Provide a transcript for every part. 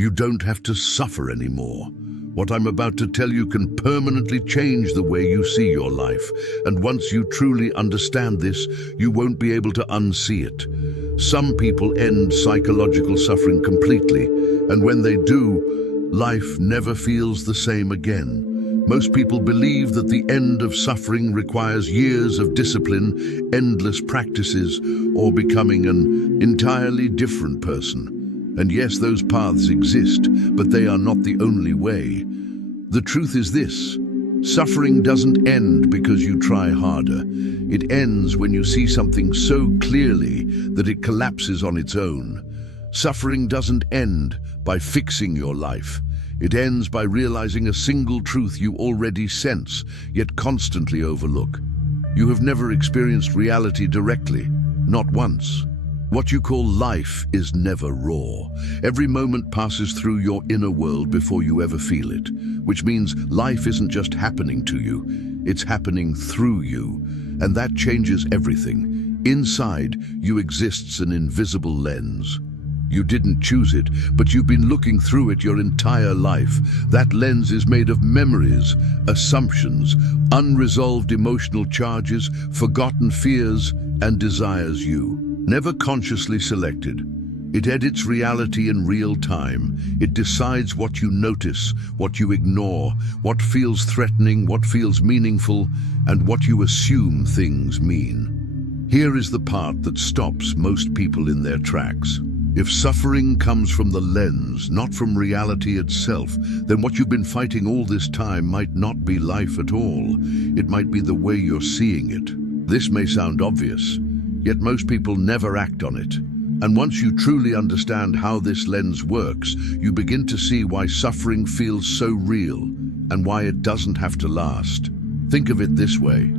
You don't have to suffer anymore. What I'm about to tell you can permanently change the way you see your life, and once you truly understand this, you won't be able to unsee it. Some people end psychological suffering completely, and when they do, life never feels the same again. Most people believe that the end of suffering requires years of discipline, endless practices, or becoming an entirely different person. And yes, those paths exist, but they are not the only way. The truth is this: suffering doesn't end because you try harder. It ends when you see something so clearly that it collapses on its own. Suffering doesn't end by fixing your life. It ends by realizing a single truth you already sense, yet constantly overlook. You have never experienced reality directly, not once. What you call life is never raw. Every moment passes through your inner world before you ever feel it, which means life isn't just happening to you, it's happening through you. And that changes everything. Inside you exists an invisible lens. You didn't choose it, but you've been looking through it your entire life. That lens is made of memories, assumptions, unresolved emotional charges, forgotten fears, and desires you never consciously selected. It edits reality in real time. It decides what you notice, what you ignore, what feels threatening, what feels meaningful, and what you assume things mean. Here is the part that stops most people in their tracks. If suffering comes from the lens, not from reality itself, then what you've been fighting all this time might not be life at all. It might be the way you're seeing it. This may sound obvious, yet most people never act on it. And once you truly understand how this lens works, you begin to see why suffering feels so real and why it doesn't have to last. Think of it this way.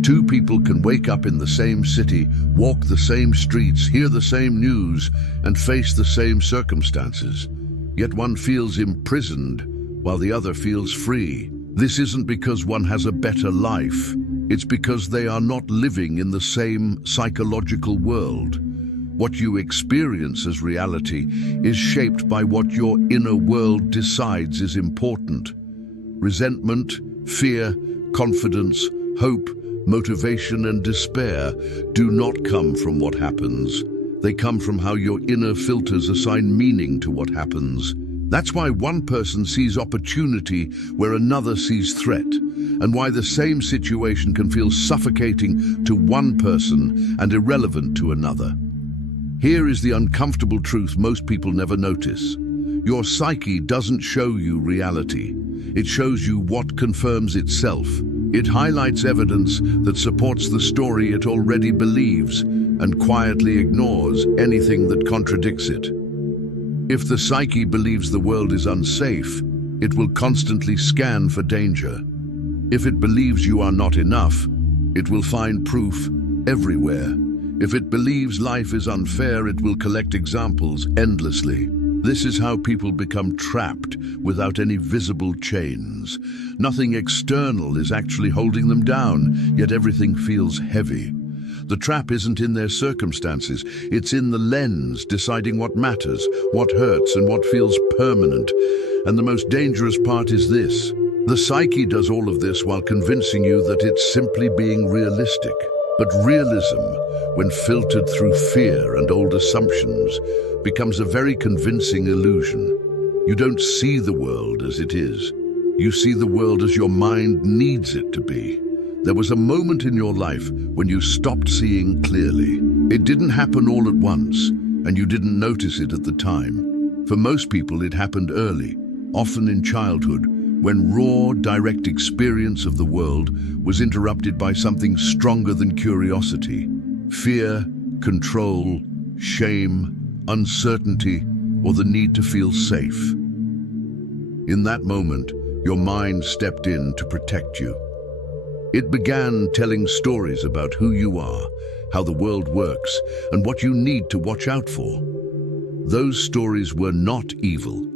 Two people can wake up in the same city, walk the same streets, hear the same news, and face the same circumstances. Yet one feels imprisoned, while the other feels free. This isn't because one has a better life. It's because they are not living in the same psychological world. What you experience as reality is shaped by what your inner world decides is important. Resentment, fear, confidence, hope, motivation, and despair do not come from what happens. They come from how your inner filters assign meaning to what happens. That's why one person sees opportunity where another sees threat, and why the same situation can feel suffocating to one person and irrelevant to another. Here is the uncomfortable truth most people never notice. Your psyche doesn't show you reality. It shows you what confirms itself. It highlights evidence that supports the story it already believes and quietly ignores anything that contradicts it. If the psyche believes the world is unsafe, it will constantly scan for danger. If it believes you are not enough, it will find proof everywhere. If it believes life is unfair, it will collect examples endlessly. This is how people become trapped without any visible chains. Nothing external is actually holding them down, yet everything feels heavy. The trap isn't in their circumstances, it's in the lens deciding what matters, what hurts, and what feels permanent. And the most dangerous part is this: the psyche does all of this while convincing you that it's simply being realistic. But realism, when filtered through fear and old assumptions, becomes a very convincing illusion. You don't see the world as it is. You see the world as your mind needs it to be. There was a moment in your life when you stopped seeing clearly. It didn't happen all at once, and you didn't notice it at the time. For most people, it happened early, often in childhood, when raw, direct experience of the world was interrupted by something stronger than curiosity: fear, control, shame, uncertainty, or the need to feel safe. In that moment, your mind stepped in to protect you. It began telling stories about who you are, how the world works, and what you need to watch out for. Those stories were not evil.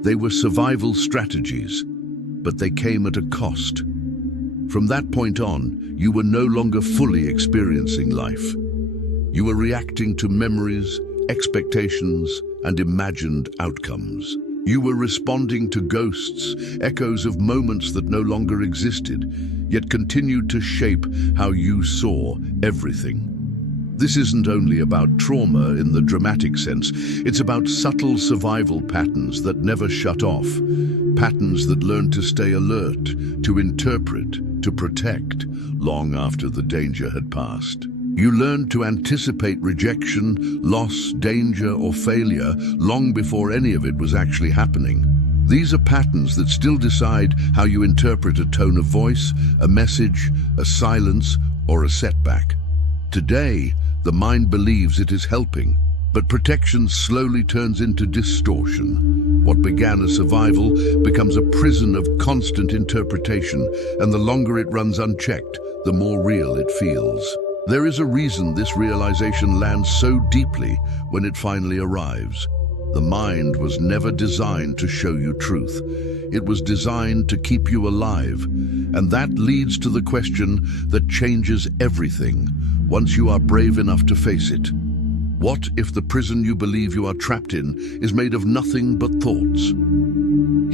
They were survival strategies, but they came at a cost. From that point on, you were no longer fully experiencing life. You were reacting to memories, expectations, and imagined outcomes. You were responding to ghosts, echoes of moments that no longer existed, yet continued to shape how you saw everything. This isn't only about trauma in the dramatic sense, it's about subtle survival patterns that never shut off, patterns that learn to stay alert, to interpret, to protect, long after the danger had passed. You learned to anticipate rejection, loss, danger, or failure long before any of it was actually happening. These are patterns that still decide how you interpret a tone of voice, a message, a silence, or a setback. Today, the mind believes it is helping, but protection slowly turns into distortion. What began as survival becomes a prison of constant interpretation, and the longer it runs unchecked, the more real it feels. There is a reason this realization lands so deeply when it finally arrives. The mind was never designed to show you truth. It was designed to keep you alive. And that leads to the question that changes everything once you are brave enough to face it. What if the prison you believe you are trapped in is made of nothing but thoughts?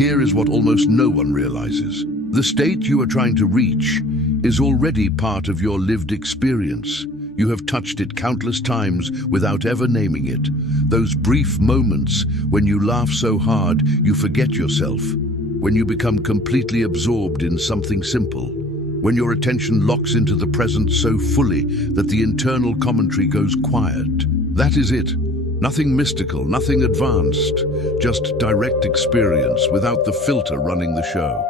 Here is what almost no one realizes. The state you are trying to reach is already part of your lived experience. You have touched it countless times without ever naming it. Those brief moments when you laugh so hard you forget yourself, when you become completely absorbed in something simple, when your attention locks into the present so fully that the internal commentary goes quiet. That is it. Nothing mystical, nothing advanced, just direct experience without the filter running the show.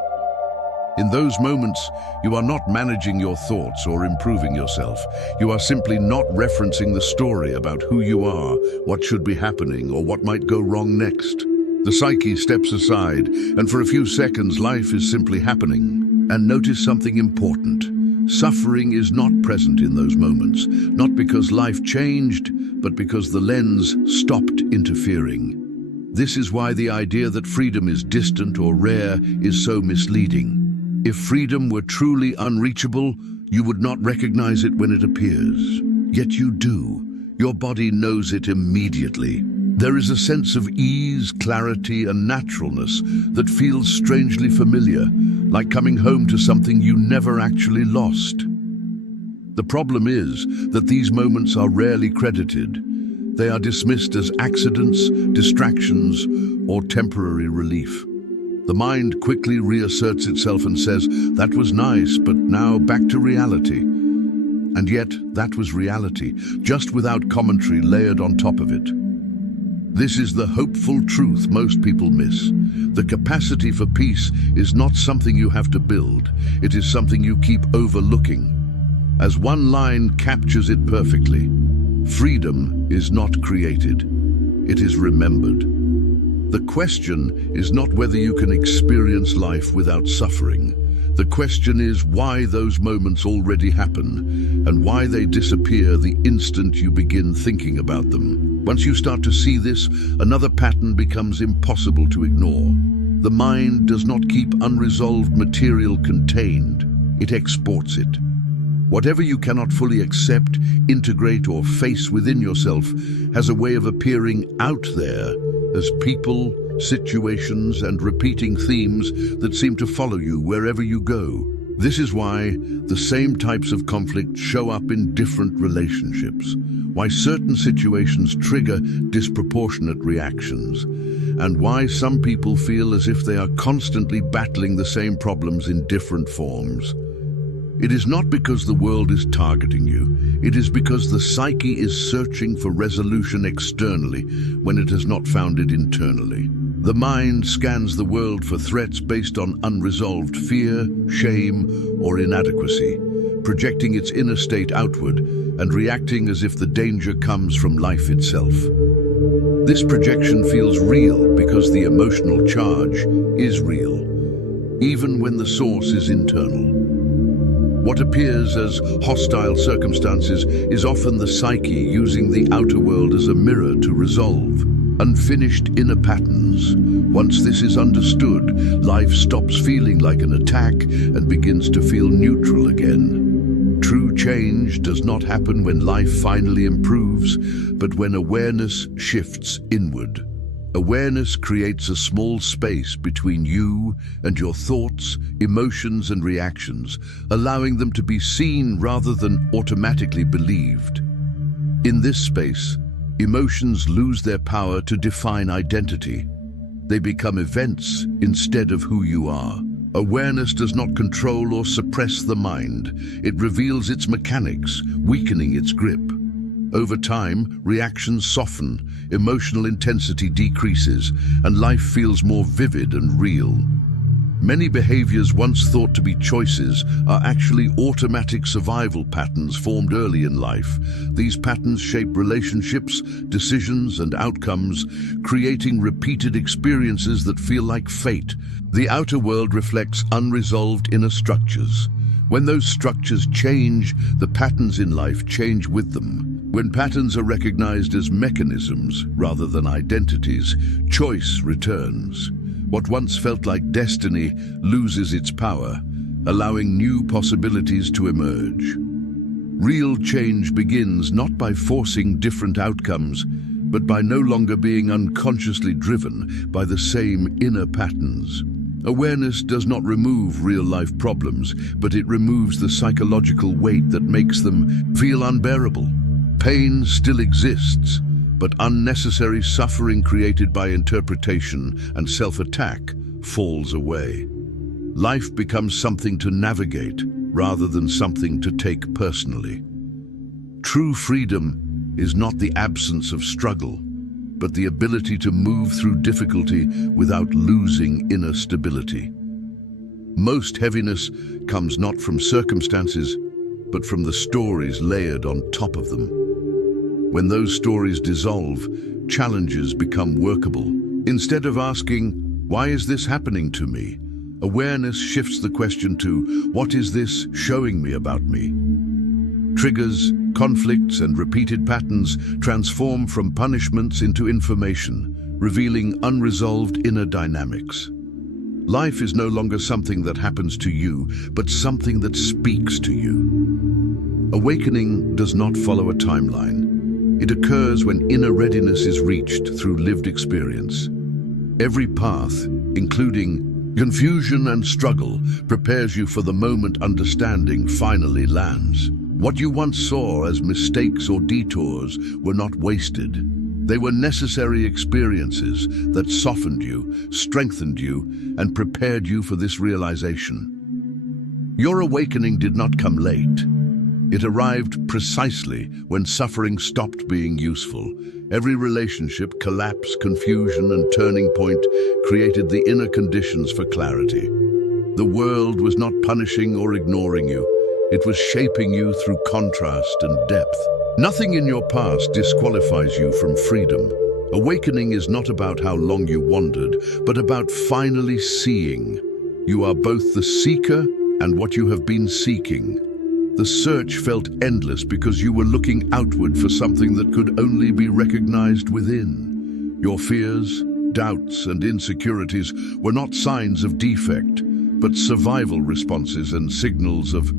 In those moments, you are not managing your thoughts or improving yourself. You are simply not referencing the story about who you are, what should be happening, or what might go wrong next. The psyche steps aside, and for a few seconds, life is simply happening. And notice something important. Suffering is not present in those moments, not because life changed, but because the lens stopped interfering. This is why the idea that freedom is distant or rare is so misleading. If freedom were truly unreachable, you would not recognize it when it appears. Yet you do. Your body knows it immediately. There is a sense of ease, clarity, and naturalness that feels strangely familiar, like coming home to something you never actually lost. The problem is that these moments are rarely credited. They are dismissed as accidents, distractions, or temporary relief. The mind quickly reasserts itself and says, "That was nice, but now back to reality." And yet, that was reality, just without commentary layered on top of it. This is the hopeful truth most people miss. The capacity for peace is not something you have to build. It is something you keep overlooking. As one line captures it perfectly, freedom is not created. It is remembered. The question is not whether you can experience life without suffering. The question is why those moments already happen and why they disappear the instant you begin thinking about them. Once you start to see this, another pattern becomes impossible to ignore. The mind does not keep unresolved material contained, it exports it. Whatever you cannot fully accept, integrate, or face within yourself has a way of appearing out there as people, situations, and repeating themes that seem to follow you wherever you go. This is why the same types of conflict show up in different relationships, why certain situations trigger disproportionate reactions, and why some people feel as if they are constantly battling the same problems in different forms. It is not because the world is targeting you. It is because the psyche is searching for resolution externally when it has not found it internally. The mind scans the world for threats based on unresolved fear, shame, or inadequacy, projecting its inner state outward and reacting as if the danger comes from life itself. This projection feels real because the emotional charge is real, even when the source is internal. What appears as hostile circumstances is often the psyche using the outer world as a mirror to resolve unfinished inner patterns. Once this is understood, life stops feeling like an attack and begins to feel neutral again. True change does not happen when life finally improves, but when awareness shifts inward. Awareness creates a small space between you and your thoughts, emotions, and reactions, allowing them to be seen rather than automatically believed. In this space, emotions lose their power to define identity. They become events instead of who you are. Awareness does not control or suppress the mind. It reveals its mechanics, weakening its grip. Over time, reactions soften, emotional intensity decreases, and life feels more vivid and real. Many behaviors once thought to be choices are actually automatic survival patterns formed early in life. These patterns shape relationships, decisions, and outcomes, creating repeated experiences that feel like fate. The outer world reflects unresolved inner structures. When those structures change, the patterns in life change with them. When patterns are recognized as mechanisms rather than identities, choice returns. What once felt like destiny loses its power, allowing new possibilities to emerge. Real change begins not by forcing different outcomes, but by no longer being unconsciously driven by the same inner patterns. Awareness does not remove real-life problems, but it removes the psychological weight that makes them feel unbearable. Pain still exists, but unnecessary suffering created by interpretation and self-attack falls away. Life becomes something to navigate rather than something to take personally. True freedom is not the absence of struggle, but the ability to move through difficulty without losing inner stability. Most heaviness comes not from circumstances, but from the stories layered on top of them. When those stories dissolve, challenges become workable. Instead of asking, "Why is this happening to me?" awareness shifts the question to, "What is this showing me about me?" Triggers, conflicts, and repeated patterns transform from punishments into information, revealing unresolved inner dynamics. Life is no longer something that happens to you, but something that speaks to you. Awakening does not follow a timeline. It occurs when inner readiness is reached through lived experience. Every path, including confusion and struggle, prepares you for the moment understanding finally lands. What you once saw as mistakes or detours were not wasted. They were necessary experiences that softened you, strengthened you, and prepared you for this realization. Your awakening did not come late. It arrived precisely when suffering stopped being useful. Every relationship, collapse, confusion, and turning point created the inner conditions for clarity. The world was not punishing or ignoring you. It was shaping you through contrast and depth. Nothing in your past disqualifies you from freedom. Awakening is not about how long you wandered, but about finally seeing. You are both the seeker and what you have been seeking. The search felt endless because you were looking outward for something that could only be recognized within. Your fears, doubts, and insecurities were not signs of defect, but survival responses and signals of